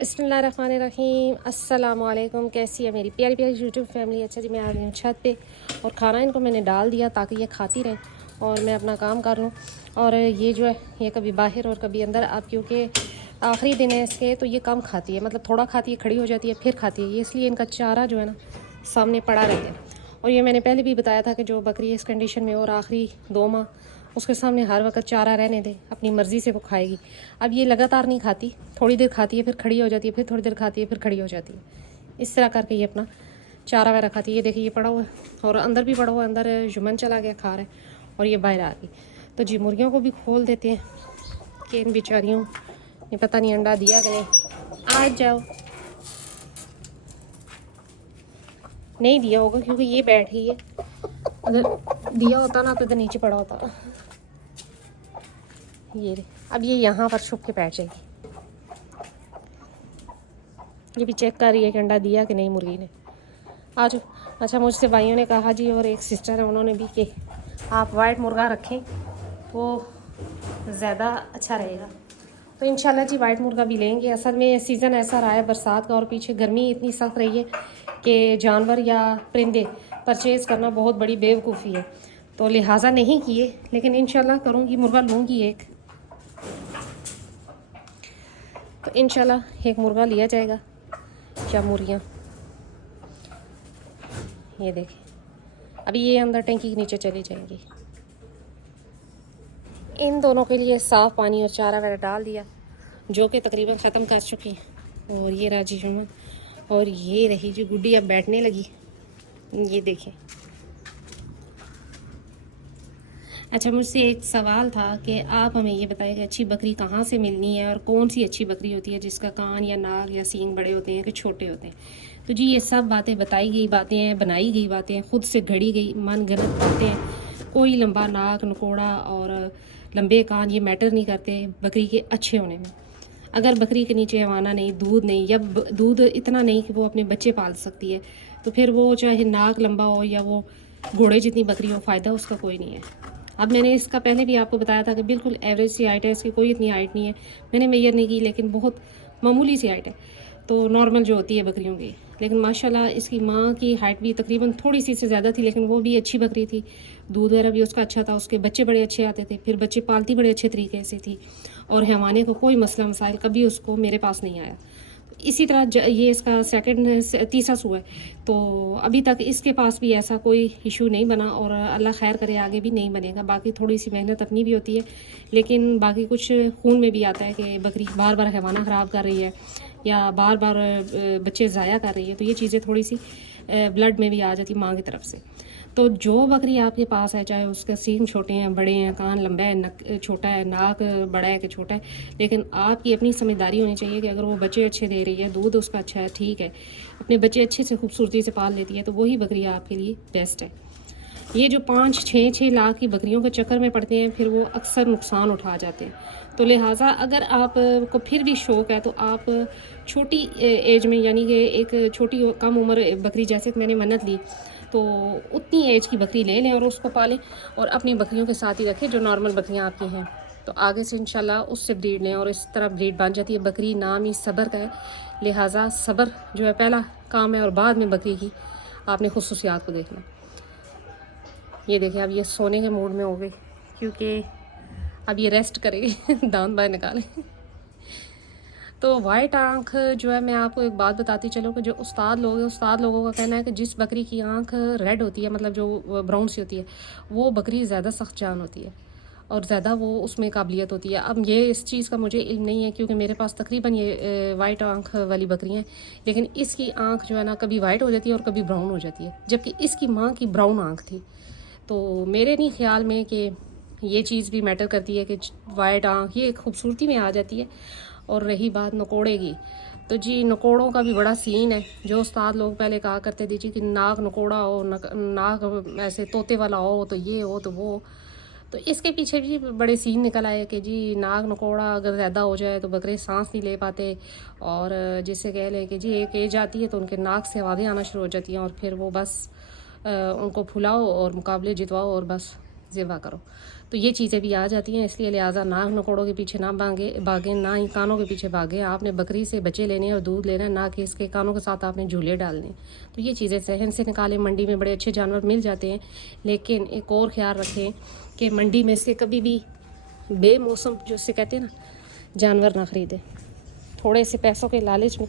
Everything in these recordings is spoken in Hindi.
बिस्मिल्लाहिर्रहमानिर्रहीम। अस्सलाम वालेकुम। कैसी है मेरी प्यारी प्यारी यूट्यूब फैमिली। अच्छा जी, मैं आ गई हूँ छत पे और खाना इनको मैंने डाल दिया ताकि ये खाती रहें और मैं अपना काम कर लूँ। और ये जो है ये कभी बाहर और कभी अंदर, अब क्योंकि आखिरी दिन है इसके तो ये कम खाती है, मतलब थोड़ा खाती है, खड़ी हो जाती है, फिर खाती है ये, इसलिए इनका चारा जो है ना सामने पड़ा रहता है। और ये मैंने पहले भी बताया था कि जो बकरी इस कंडीशन में और आखिरी 2 माह उसके सामने हर वक्त चारा रहने दें, अपनी मर्ज़ी से वो खाएगी। अब ये लगातार नहीं खाती, थोड़ी देर खाती है फिर खड़ी हो जाती है, फिर थोड़ी देर खाती है फिर खड़ी हो जाती है, इस तरह करके ये अपना चारा वगैरह खाती है। ये देखिए ये पड़ा हुआ है और अंदर भी पड़ा हुआ है, अंदर जुमन चला गया खा रहा है और ये बाहर आ गई। तो जी मुर्गियों को भी खोल देते हैं कि इन बेचारियों ने पता नहीं अंडा दिया कि नहीं। आ जाओ। नहीं दिया होगा क्योंकि ये बैठ गई है, अगर दिया होता ना तो इधर नीचे पड़ा होता। ये अब ये यहाँ पर छुप के बैठ जाएगी। ये भी चेक कर रही है कि अंडा दिया कि नहीं मुर्गी ने। आज अच्छा, मुझसे भाइयों ने कहा जी, और एक सिस्टर है उन्होंने भी, कि आप वाइट मुर्गा रखें वो ज़्यादा अच्छा रहेगा। तो इंशाल्लाह जी वाइट मुर्गा भी लेंगे। असल में सीज़न ऐसा रहा है बरसात का और पीछे गर्मी इतनी सख्त रही है कि जानवर या परिंदे परचेज़ करना बहुत बड़ी बेवकूफ़ी है, तो लिहाजा नहीं किए, लेकिन इंशाल्लाह करूँगी, मुर्गा लूँगी एक। तो इंशाल्लाह एक मुर्गा लिया जाएगा या मुर्गियाँ। ये देखें अभी ये अंदर टंकी के नीचे चली जाएंगी। इन दोनों के लिए साफ़ पानी और चारा वगैरह डाल दिया, जो कि तकरीबन ख़त्म कर चुके हैं। और ये राजी जुम्मन और ये रही जो गुड्डी अब बैठने लगी। ये देखें। अच्छा, मुझसे एक सवाल था कि आप हमें ये बताएं कि अच्छी बकरी कहाँ से मिलनी है और कौन सी अच्छी बकरी होती है जिसका कान या नाक या सींग बड़े होते हैं कि छोटे होते हैं। तो जी ये सब बातें बताई गई बातें हैं, बनाई गई बातें हैं, खुद से घड़ी गई मन गलत बातें हैं। कोई लंबा नाक नकोड़ा और लंबे कान ये मैटर नहीं करते बकरी के अच्छे होने में। अगर बकरी के नीचे हवाना नहीं, दूध नहीं, या दूध इतना नहीं कि वो अपने बच्चे पाल सकती है, तो फिर वो चाहे नाक लंबा हो या वो घोड़े जितनी बकरी हो, फ़ायदा उसका कोई नहीं है। अब मैंने इसका पहले भी आपको बताया था कि बिल्कुल एवरेज सी हाइट है, इसकी कोई इतनी हाइट नहीं है, मैंने मेजर नहीं की, लेकिन बहुत मामूली सी हाइट है, तो नॉर्मल जो होती है बकरियों की। लेकिन माशाल्लाह इसकी माँ की हाइट भी तकरीबन थोड़ी सी से ज़्यादा थी, लेकिन वो भी अच्छी बकरी थी, दूध वगैरह भी उसका अच्छा था, उसके बच्चे बड़े अच्छे आते थे, फिर बच्चे पालती बड़े अच्छे तरीके से थी, और हैवाने को कोई मसला मसाइल कभी उसको मेरे पास नहीं आया। इसी तरह ये इसका तीसरा सू है, तो अभी तक इसके पास भी ऐसा कोई इशू नहीं बना और अल्लाह खैर करे आगे भी नहीं बनेगा। बाकी थोड़ी सी मेहनत अपनी भी होती है, लेकिन बाकी कुछ खून में भी आता है कि बकरी बार बार हैवाना ख़राब कर रही है या बार बार बच्चे ज़ाया कर रही है, तो ये चीज़ें थोड़ी सी ब्लड में भी आ जाती माँ की तरफ से। तो जो बकरी आपके पास है, चाहे उसके सींग छोटे हैं बड़े हैं, कान लंबा है, नक छोटा है, नाक बड़ा है कि छोटा है, लेकिन आपकी अपनी समझदारी होनी चाहिए कि अगर वो बच्चे अच्छे दे रही है, दूध उसका अच्छा है, ठीक है, अपने बच्चे अच्छे से खूबसूरती से पाल लेती है, तो वही बकरी आपके लिए बेस्ट है। ये जो 5-6 लाख की बकरियों के चक्कर में पड़ते हैं, फिर वो अक्सर नुकसान उठा जाते हैं। तो लिहाजा अगर आप को फिर भी शौक़ है तो आप छोटी एज में, यानी कि एक छोटी कम उम्र बकरी, जैसे कि मैंने मन्नत ली, तो उतनी एज की बकरी ले लें और उसको पालें और अपनी बकरियों के साथ ही रखें जो नॉर्मल बकरियां आपकी हैं। तो आगे से इंशाल्लाह उससे ब्रीड लें और इस तरह ब्रीड बन जाती है। बकरी नाम ही सब्र का है, लिहाजा सब्र जो है पहला काम है और बाद में बकरी की आपने खुसूसियात को देखना। ये देखिए अब ये सोने के मूड में हो गई क्योंकि अब ये रेस्ट करेगी दांत बाहर निकाले। तो वाइट आँख जो है, मैं आपको एक बात बताती चलूँ कि जो उस्ताद लोग हैं, उस्ताद लोगों का कहना है कि जिस बकरी की आँख रेड होती है, मतलब जो ब्राउन सी होती है, वो बकरी ज़्यादा सख्त जान होती है और ज़्यादा वो उसमें काबिलियत होती है। अब ये इस चीज़ का मुझे इल्म नहीं है क्योंकि मेरे पास तकरीबन ये वाइट आँख वाली बकरियाँ हैं, लेकिन इसकी आँख जो है ना कभी वाइट हो जाती है और कभी ब्राउन हो जाती है, जबकि इसकी माँ की ब्राउन आँख थी। तो मेरे नहीं ख्याल में कि ये चीज़ भी मैटर करती है कि वाइट आँख ये खूबसूरती में आ जाती है। और रही बात नकोड़े की, तो जी नकोड़ों का भी बड़ा सीन है। जो उस्ताद लोग पहले कहा करते थे जी कि नाक नकोड़ा हो, नाक ऐसे तोते वाला हो, तो ये हो तो वो, तो इसके पीछे भी बड़े सीन निकल आए कि जी नाक नकोड़ा अगर ज़्यादा हो जाए तो बकरे सांस नहीं ले पाते, और जिससे कह लें कि जी एक एज आती है तो उनके नाक से आवाज़ें आना शुरू हो जाती हैं और फिर वो बस उनको फुलाओ और मुकाबले जितवाओ और बस ज़िबा करो। तो ये चीज़ें भी आ जाती हैं, इसलिए लिहाजा नाक नकोड़ों के पीछे ना भागें, ना ही कानों के पीछे भागें। आपने बकरी से बच्चे लेने हैं और दूध लेना है, ना कि इसके कानों के साथ आपने झूले डालने। तो ये चीज़ें सहन से निकालें। मंडी में बड़े अच्छे जानवर मिल जाते हैं, लेकिन एक और ख्याल रखें कि मंडी में से कभी भी बेमौसम, जो इससे कहते हैं ना, जानवर ना ख़रीदें। थोड़े से पैसों के लालच में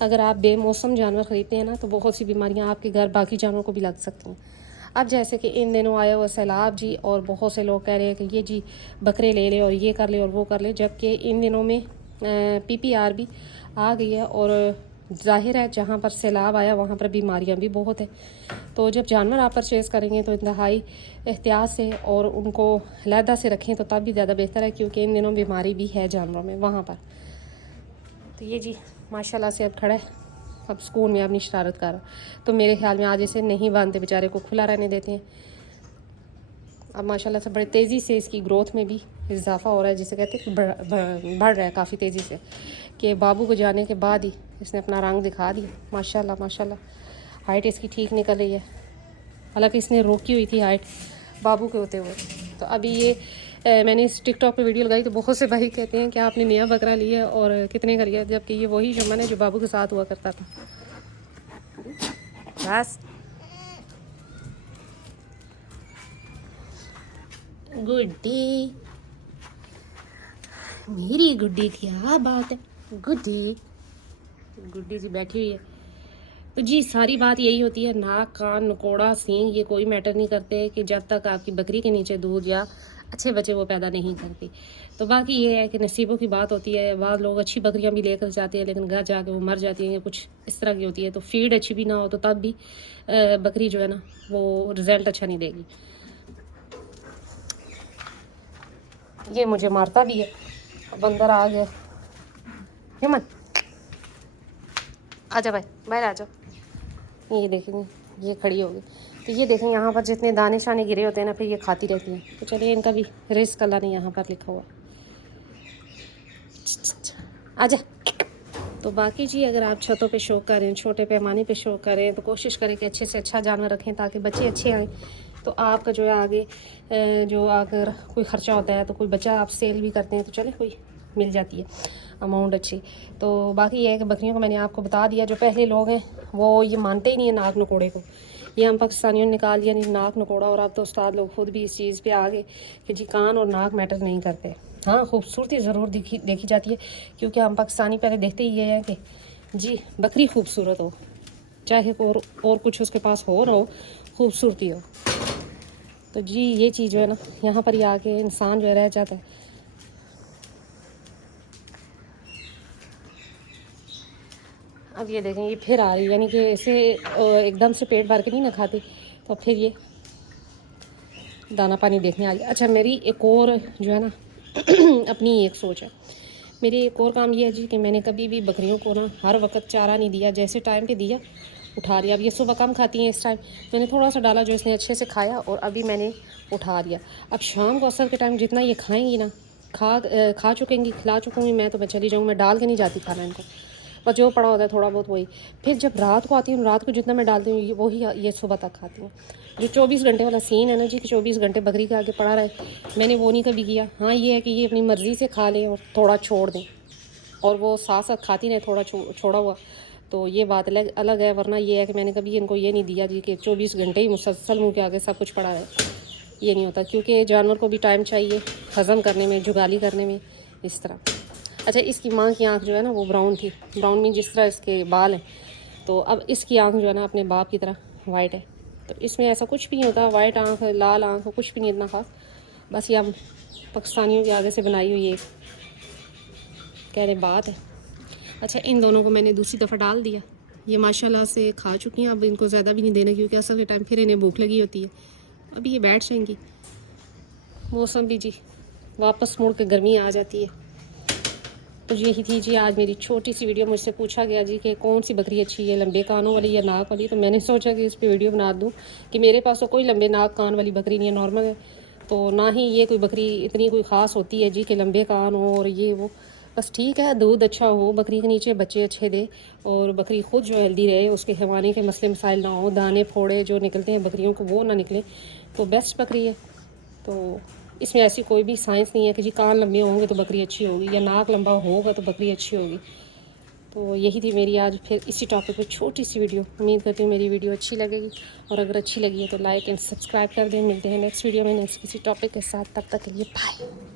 अगर आप बेमौसम जानवर ख़रीदते हैं ना, तो बहुत सी बीमारियां आपके घर बाकी जानवरों को भी लग सकती हैं। अब जैसे कि इन दिनों आया हुआ सैलाब जी, और बहुत से लोग कह रहे हैं कि ये जी बकरे ले ले और ये कर ले और वो कर ले, जबकि इन दिनों में PPR भी आ गई है, और जाहिर है जहाँ पर सैलाब आया वहाँ पर बीमारियाँ भी बहुत है। तो जब जानवर आप परचेज़ करेंगे तो इंतहाई एहतियात से और उनको अलहदा से रखें, तो तब भी ज़्यादा बेहतर है, क्योंकि इन दिनों बीमारी भी है जानवरों में वहाँ पर। तो ये जी माशाल्लाह से अब खड़ा है, अब सुकून में अपनी शरारत कर रहा। तो मेरे ख्याल में आज इसे नहीं बांधते, बेचारे को खुला रहने देते हैं। अब माशाल्लाह से बड़े तेज़ी से इसकी ग्रोथ में भी इजाफा हो रहा है, जिसे कहते हैं बढ़ रहा है काफ़ी तेज़ी से, कि बाबू को जाने के बाद ही इसने अपना रंग दिखा दिया। माशाल्लाह माशाल्लाह हाइट इसकी ठीक निकल रही है, हालांकि इसने रोकी हुई थी हाइट बाबू के होते हुए। तो अभी ये मैंने इस टिकटॉक पे वीडियो लगाई, तो बहुत से भाई कहते हैं कि आपने नया बकरा लिया और कितने का लिया, जबकि ये वही शमन है जो बाबू के साथ हुआ करता था। बस गुड्डी, मेरी गुड्डी, क्या बात है गुड्डी। गुड्डी जी बैठी हुई है। तो जी सारी बात यही होती है, नाक कान नकोड़ा सींग ये कोई मैटर नहीं करते, कि जब तक आपकी बकरी के नीचे दूध या अच्छे बच्चे वो पैदा नहीं करती। तो बाकी ये है कि नसीबों की बात होती है। बाद लोग अच्छी बकरियां भी लेकर जाते हैं, लेकिन घर जाके वो मर जाती हैं, कुछ इस तरह की होती है। तो फीड अच्छी भी ना हो तो तब भी बकरी जो है ना वो रिज़ल्ट अच्छा नहीं देगी। ये मुझे मारता भी है। अब अंदर आ गया, हिम्मत आजा भाई, बाहर आ जाओ। ये देखेंगे, ये खड़ी होगी। तो ये देखें यहाँ पर जितने दाने शाने गिरे होते हैं ना, फिर ये खाती रहती हैं। तो चलिए इनका भी रिस्क अल्लाह ने यहाँ पर लिखा हुआ। आजा। तो बाकी जी अगर आप छतों पे शौक करें, छोटे पैमाने पे शौक करें, तो कोशिश करें कि अच्छे से अच्छा जानवर रखें, ताकि बच्चे अच्छे आएँ। तो आपका जो है आगे जो अगर कोई ख़र्चा होता है, तो कोई बच्चा आप सेल भी करते हैं, तो चले कोई मिल जाती है अमाउंट अच्छी। तो बाकी ये है कि बकरियों को मैंने आपको बता दिया। जो पहले लोग हैं वो ये मानते ही नहीं है नाक नकोड़े को, ये हम पाकिस्तानियों ने निकाल दिया नहीं नाक नकोड़ा। और अब तो उस्ताद लोग खुद भी इस चीज़ पे आ गए कि जी कान और नाक मैटर नहीं करते। हाँ, खूबसूरती ज़रूर देखी जाती है, क्योंकि हम पाकिस्तानी पहले देखते ही ये हैं कि जी बकरी खूबसूरत हो, चाहे और कुछ उसके पास हो ना हो, खूबसूरती हो। तो जी ये चीज़ जो है ना यहाँ पर ही आके इंसान जो है रह जाता है। अब ये देखें, ये फिर आ रही है, यानी कि इसे एकदम से पेट भर के नहीं ना खाती, तो फिर ये दाना पानी देखने आ गया। अच्छा, मेरी एक और जो है ना अपनी एक सोच है। मेरी एक और काम ये है जी कि मैंने कभी भी बकरियों को ना हर वक्त चारा नहीं दिया, जैसे टाइम पे दिया उठा लिया। अब ये सुबह कम खाती हैं, इस टाइम मैंने थोड़ा सा डाला जो इसने अच्छे से खाया, और अभी मैंने उठा लिया। अब शाम को असर के टाइम जितना ये खाएंगी ना, खा चुकेंगी, खिला चुकूँगी मैं, तो मैं चली जाऊँगी, मैं डाल के नहीं जाती खाना इनको, बस जो पड़ा होता है थोड़ा बहुत वही। फिर जब रात को आती हूँ, रात को जितना मैं डालती हूँ वही ये सुबह तक खाती हूँ। जो 24 घंटे वाला सीन है ना जी, कि 24 घंटे बकरी के आगे पड़ा रहे, मैंने वो नहीं कभी किया। हाँ, ये है कि ये अपनी मर्ज़ी से खा लें और थोड़ा छोड़ दें, और वो साथ साथ खाती रहे थोड़ा छोड़ा हुआ, तो ये बात अलग है। वरना ये है कि मैंने कभी इनको ये नहीं दिया जी कि 24 घंटे ही मुसलसल मुँह के आगे सब कुछ पड़ा रहे, ये नहीं होता, क्योंकि जानवर को भी टाइम चाहिए हज़म करने में, जुगाली करने में, इस तरह। अच्छा, इसकी माँ की आंख जो है ना वो ब्राउन थी, ब्राउन में जिस तरह इसके बाल हैं, तो अब इसकी आंख जो है ना अपने बाप की तरह वाइट है। तो इसमें ऐसा कुछ भी नहीं होता, वाइट आंख लाल आंख कुछ भी नहीं इतना ख़ास, बस ये हम पाकिस्तानियों के आगे से बनाई हुई एक कह रहे बात है। अच्छा, इन दोनों को मैंने दूसरी दफ़ा डाल दिया, ये माशाल्लाह से खा चुकी हैं। अब इनको ज़्यादा भी नहीं देना, क्योंकि असल के टाइम फिर इन्हें भूख लगी होती है। अभी ये बैठ जाएंगी, मौसम भी जी वापस मुड़ के गर्मी आ जाती है। तो यही थी जी आज मेरी छोटी सी वीडियो। मुझसे पूछा गया जी कि कौन सी बकरी अच्छी है, लंबे कानों वाली या नाक वाली, तो मैंने सोचा कि इस पर वीडियो बना दूँ कि मेरे पास तो कोई लंबे नाक कान वाली बकरी नहीं है, नॉर्मल है। तो ना ही ये कोई बकरी इतनी कोई ख़ास होती है जी कि लंबे कान हो और ये वो, बस ठीक है दूध अच्छा हो, बकरी के नीचे बच्चे अच्छे दे, और बकरी ख़ुद जो हेल्दी रहे, उसके हवाने के मसले मसाइल ना हो, दाने फोड़े जो निकलते हैं बकरियों को वो ना निकले, तो बेस्ट बकरी है। तो इसमें ऐसी कोई भी साइंस नहीं है कि जी कान लंबे होंगे तो बकरी अच्छी होगी या नाक लंबा होगा तो बकरी अच्छी होगी। तो यही थी मेरी आज फिर इसी टॉपिक पे छोटी सी वीडियो। उम्मीद करती हूँ मेरी वीडियो अच्छी लगेगी, और अगर अच्छी लगी है तो लाइक एंड सब्सक्राइब कर दें। मिलते हैं नेक्स्ट वीडियो में नेक्स्ट किसी टॉपिक के साथ, तब तक के लिए बाय।